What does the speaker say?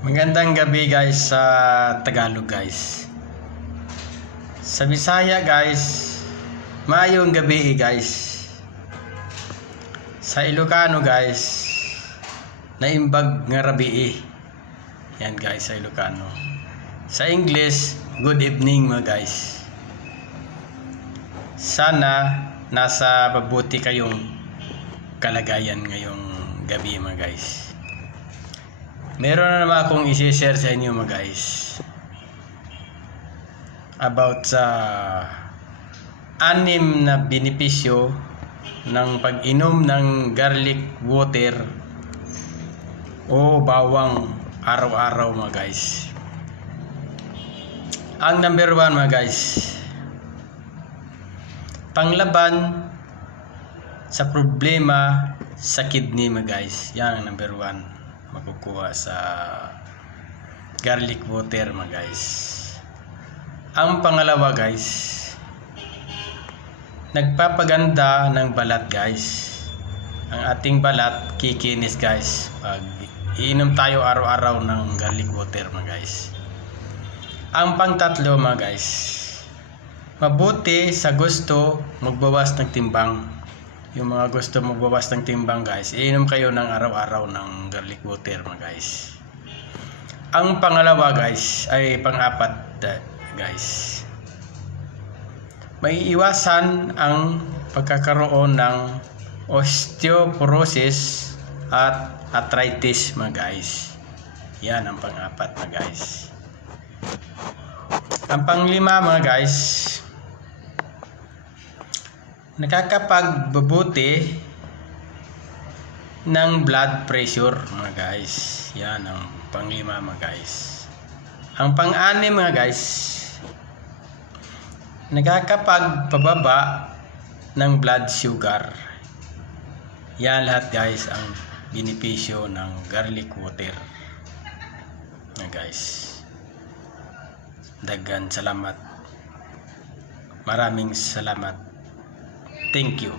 Magandang gabi guys sa Tagalog guys. Sa Bisaya guys, maayong gabi guys. Sa Ilocano guys, naimbag nga rabi. Yan guys sa Ilocano. Sa English, good evening mga guys. Sana nasa mabuti kayong kalagayan ngayong gabi mga guys. Meron na naman akong i-share sa inyo mga guys about sa 6 na benepisyo ng pag-inom ng garlic water o bawang araw-araw mga guys. Ang number 1 mga guys, panglaban sa problema sa kidney mga guys. Yan ang number 1 makukuha sa garlic water mga guys. Ang pangalawa guys, nagpapaganda ng balat guys. Ang ating balat kikinis guys pag iinom tayo araw-araw ng garlic water mga guys. Ang pangtatlo mga guys, mabuti sa gusto magbawas ng timbang. Yung mga gusto magbawas ng timbang guys, iinom kayo ng araw-araw ng garlic water mga guys. Ang pangalawa guys, ay pang-apat guys, may iwasan ang pagkakaroon ng osteoporosis at arthritis mga guys. Yan ang pang-apat mga guys. Ang panglima mga guys, nakakapagbabuti ng blood pressure mga guys. Yan ang panglima mga guys. Ang pang-anim mga guys, nakakapagpababa ng blood sugar. Yan lahat guys ang benepisyo ng garlic water mga guys. Daghang salamat. Maraming salamat. Thank you.